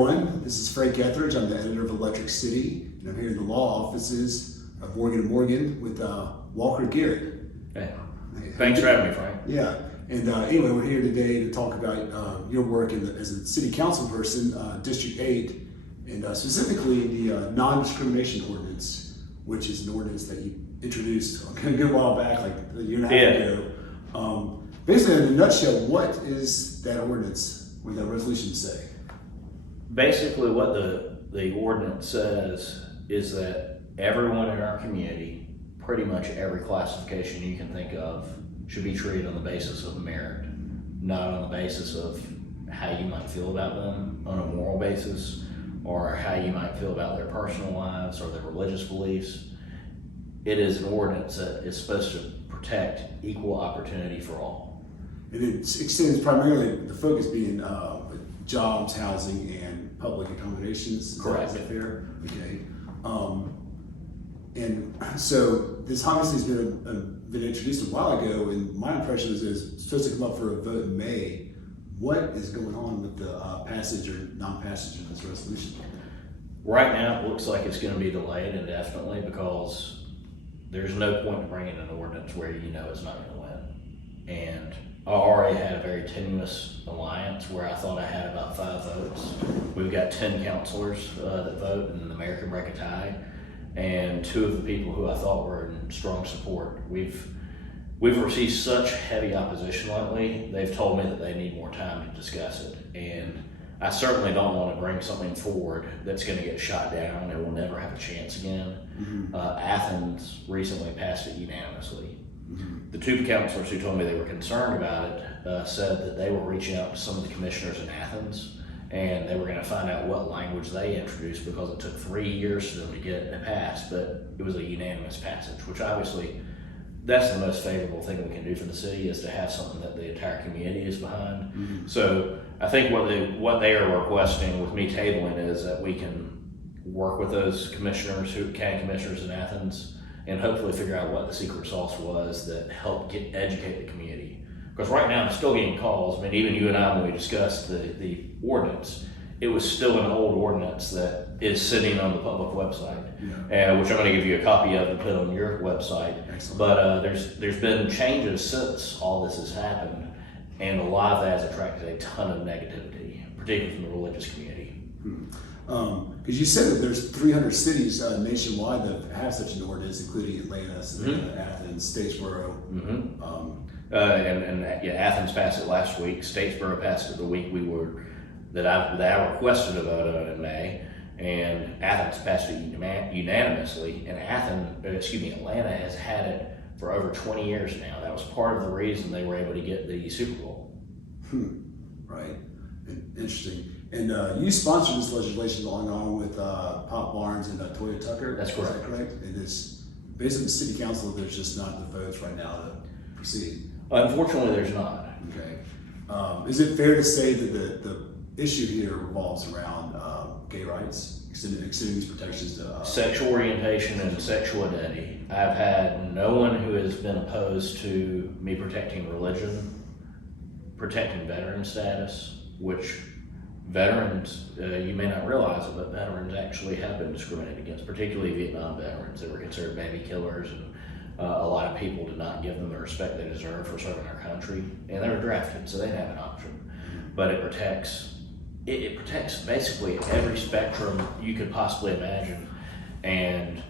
everyone. This is Frank Etheridge. I'm the editor of Electric City, and I'm here in the law offices of Morgan & Morgan with Walker Garrett. Hey. Thanks for having me, Frank. Yeah. And anyway, we're here today to talk about your work as a city council person, District 8, and specifically the non-discrimination ordinance, which is an ordinance that you introduced a good while back, like a year and a half ago. Basically, in a nutshell, what is that ordinance or that resolution say? Basically, what the ordinance says is that everyone in our community, pretty much every classification you can think of, should be treated on the basis of merit, not on the basis of how you might feel about them on a moral basis, or how you might feel about their personal lives or their religious beliefs. It is an ordinance that is supposed to protect equal opportunity for all. And it extends primarily, the focus being jobs, housing, and public accommodations. Correct. Is that fair? Okay. And so this obviously has been introduced a while ago, and my impression is it's supposed to come up for a vote in May. What is going on with the passage or non-passage of this resolution? Right now, it looks like it's going to be delayed indefinitely because there's no point in bringing an ordinance where you know it's not going to win. And I already had a very tenuous alliance where I thought I had about 5 votes. We've got 10 counselors that vote, and the mayor can break a tie. And 2 of the people who I thought were in strong support. We've received such heavy opposition lately. They've told me that they need more time to discuss it. And I certainly don't want to bring something forward that's going to get shot down and will never have a chance again. Mm-hmm. Athens recently passed it unanimously. Mm-hmm. The 2 counselors who told me they were concerned about it said that they were reaching out to some of the commissioners in Athens, and they were going to find out what language they introduced because it took 3 years for them to get it passed, but it was a unanimous passage, which obviously that's the most favorable thing we can do for the city, is to have something that the entire community is behind. Mm-hmm. So I think what they are requesting with me tabling is that we can work with those commissioners, county commissioners in Athens, and hopefully figure out what the secret sauce was that helped educate the community. Because right now I'm still getting calls. I mean, even you and I, when we discussed the ordinance, it was still an old ordinance that is sitting on the public website, which I'm going to give you a copy of and put on your website. Excellent. But there's been changes since all this has happened, and a lot of that has attracted a ton of negativity, particularly from the religious community. Because you said that there's 300 cities nationwide that have such an ordinance, including Atlanta, Athens, Statesboro. Athens passed it last week. Statesboro passed it the week that I requested a vote on in May, and Athens passed it unanimously. And Atlanta has had it for over 20 years now. That was part of the reason they were able to get the Super Bowl. Right. Interesting. And you sponsored this legislation along with Pop Barnes and Toya Tucker. That's correct. Is that correct? And it's basically the city council. There's just not the votes right now to proceed. Unfortunately, there's not. Okay. Is it fair to say that the issue here revolves around gay rights, extending these protections to sexual orientation and sexual identity? I've had no one who has been opposed to me protecting religion, protecting veteran status, which veterans, you may not realize it, but veterans actually have been discriminated against, particularly Vietnam veterans. They were considered baby killers, and a lot of people did not give them the respect they deserve for serving our country, and they were drafted, so they didn't have an option. But it protects basically every spectrum you could possibly imagine, and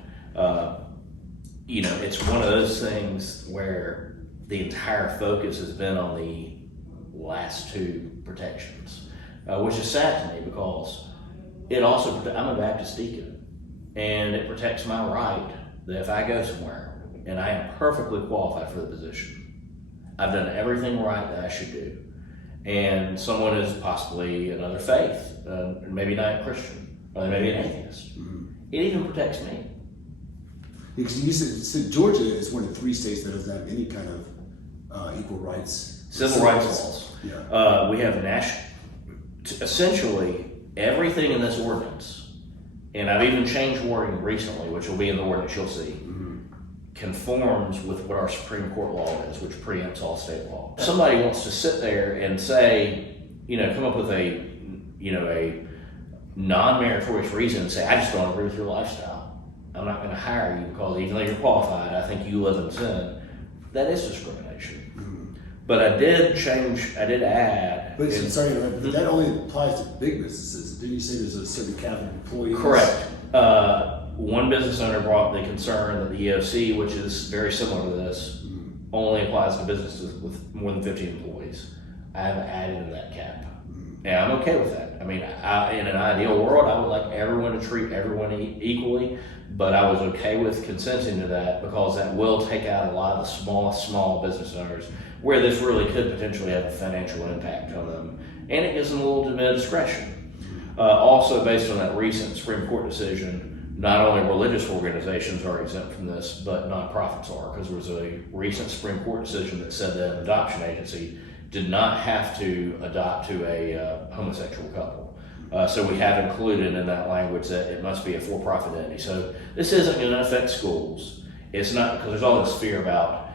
it's one of those things where the entire focus has been on the last 2 protections. Which is sad to me because it also, I'm a Baptist deacon, and it protects my right that if I go somewhere and I am perfectly qualified for the position, I've done everything right that I should do, and someone is possibly another faith, maybe not a Christian, or maybe an atheist, it even protects me. Because you said Georgia is one of 3 states that doesn't have any kind of equal rights. Civil rights laws. Yeah. We have essentially everything in this ordinance, and I've even changed wording recently, which will be in the ordinance you'll see, conforms with what our Supreme Court law is, which preempts all state law. If somebody wants to sit there and say, come up with a non-meritorious reason and say, I just don't agree with your lifestyle. I'm not going to hire you because even though you're qualified, I think you live in sin. That is discrimination. Mm-hmm. But I did add. But sorry, but that only applies to big businesses. Didn't you say there's a certain cap of employees? Correct. One business owner brought the concern that the EOC, which is very similar to this, only applies to businesses with more than 50 employees. I have added in that cap. And I'm okay with that. I mean, in an ideal world, I would like everyone to treat everyone equally, but I was okay with consenting to that because that will take out a lot of the small business owners where this really could potentially have a financial impact on them. And it gives them a little bit of discretion. Also, based on that recent Supreme Court decision, not only religious organizations are exempt from this, but nonprofits are, because there was a recent Supreme Court decision that said that an adoption agency did not have to adopt to a homosexual couple. So we have included in that language that it must be a for-profit entity. So this isn't going to affect schools. It's not, because there's all this fear about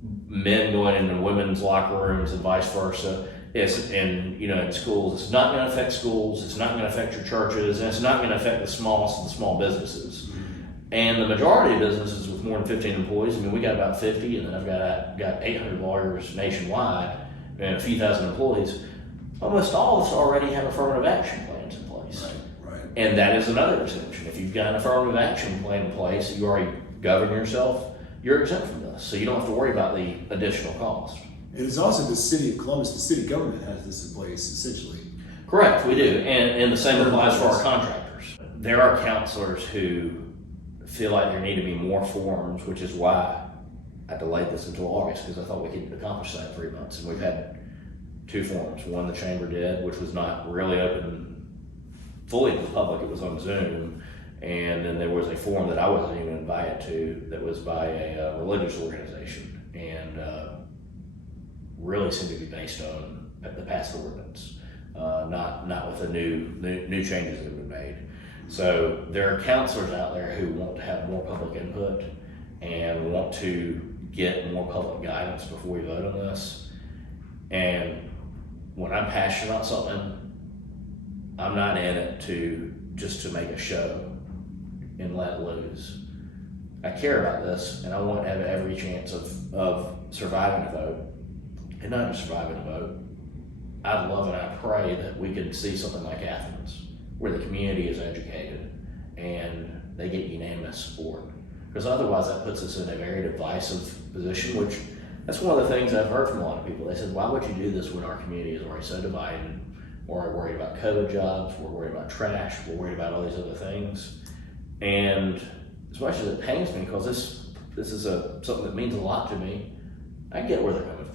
men going into women's locker rooms and vice versa. In schools, it's not going to affect schools. It's not going to affect your churches, and it's not going to affect the small businesses. And the majority of businesses with more than 15 employees, I mean, we got about 50, and then I've got 800 lawyers nationwide, and a few thousand employees. Almost all of us already have affirmative action plans in place. Right. And that is another exemption. If you've got an affirmative action plan in place, you already govern yourself, you're exempt from this. So you don't have to worry about the additional cost. And it's also the city of Columbus, the city government has this in place, essentially. Correct, we do. And the same applies for our contractors. There are counselors who feel like there need to be more forms, which is why I delayed this until August, because I thought we could accomplish that in 3 months. And we've had 2 forms. One the chamber did, which was not really open fully to the public. It was on Zoom. And then there was a form that I wasn't even invited to that was by a religious organization. And really seemed to be based on the past ordinance, not with the new changes that have been made. So there are counselors out there who want to have more public input and want to get more public guidance before we vote on this. And when I'm passionate about something, I'm not in it just to make a show and let loose. I care about this, and I want to have every chance of surviving a vote. And not just surviving a vote. I'd love and I pray that we could see something like Athens, where the community is educated and they get unanimous support. Because otherwise that puts us in a very divisive position, which that's one of the things I've heard from a lot of people. They said, why would you do this when our community is already so divided? We're worried about COVID jobs, we're worried about trash, we're worried about all these other things. And as much as it pains me, because this is something that means a lot to me, I get where they're coming from.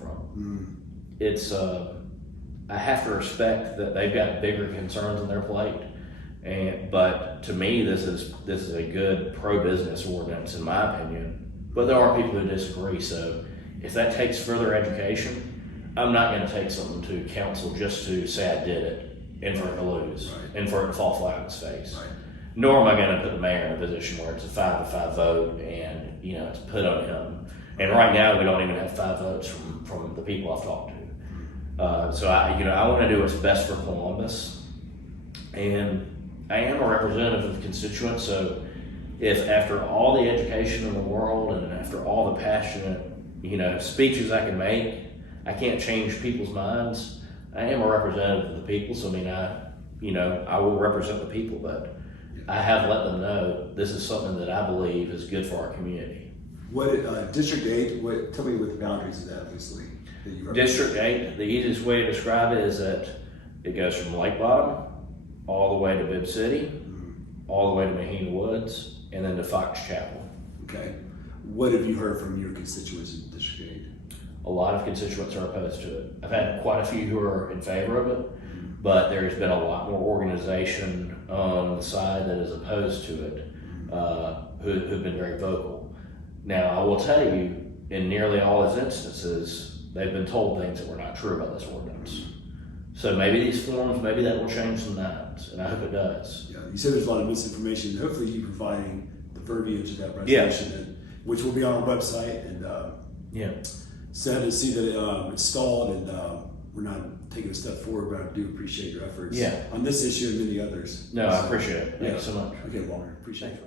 It's I have to respect that they've got bigger concerns on their plate, but to me this is a good pro-business ordinance in my opinion. But there are people who disagree. So if that takes further education, I'm not going to take something to council just to say I did it and for it to lose and for it to fall flat on its face. Right. Nor am I going to put the mayor in a position where it's a 5-5 vote and it's put on him. And right now we don't even have 5 votes from the people I've talked to. So I want to do what's best for Columbus, and I am a representative of the constituents. So if after all the education in the world and after all the passionate speeches I can make, I can't change people's minds, I am a representative of the people. So I will represent the people, but I have let them know this is something that I believe is good for our community. What District 8? Tell me what the boundaries of that, obviously. District 8, the easiest way to describe it is that it goes from Lake Bottom all the way to Bibb City, all the way to Mahina Woods, and then to Fox Chapel. Okay. What have you heard from your constituents in District 8? A lot of constituents are opposed to it. I've had quite a few who are in favor of it, but there's been a lot more organization on the side that is opposed to it, who've been very vocal. Now, I will tell you, in nearly all those instances, they've been told things that were not true about this ordinance. So maybe these forms, maybe that will change some minds, and I hope it does. Yeah, you said there's a lot of misinformation. Hopefully you're providing the verbiage of that resolution, which will be on our website. And sad to see that it stalled, and we're not taking a step forward, but I do appreciate your efforts Yeah. on this issue and many others. No, I appreciate it. Thank you so much. Okay, Walter, appreciate it.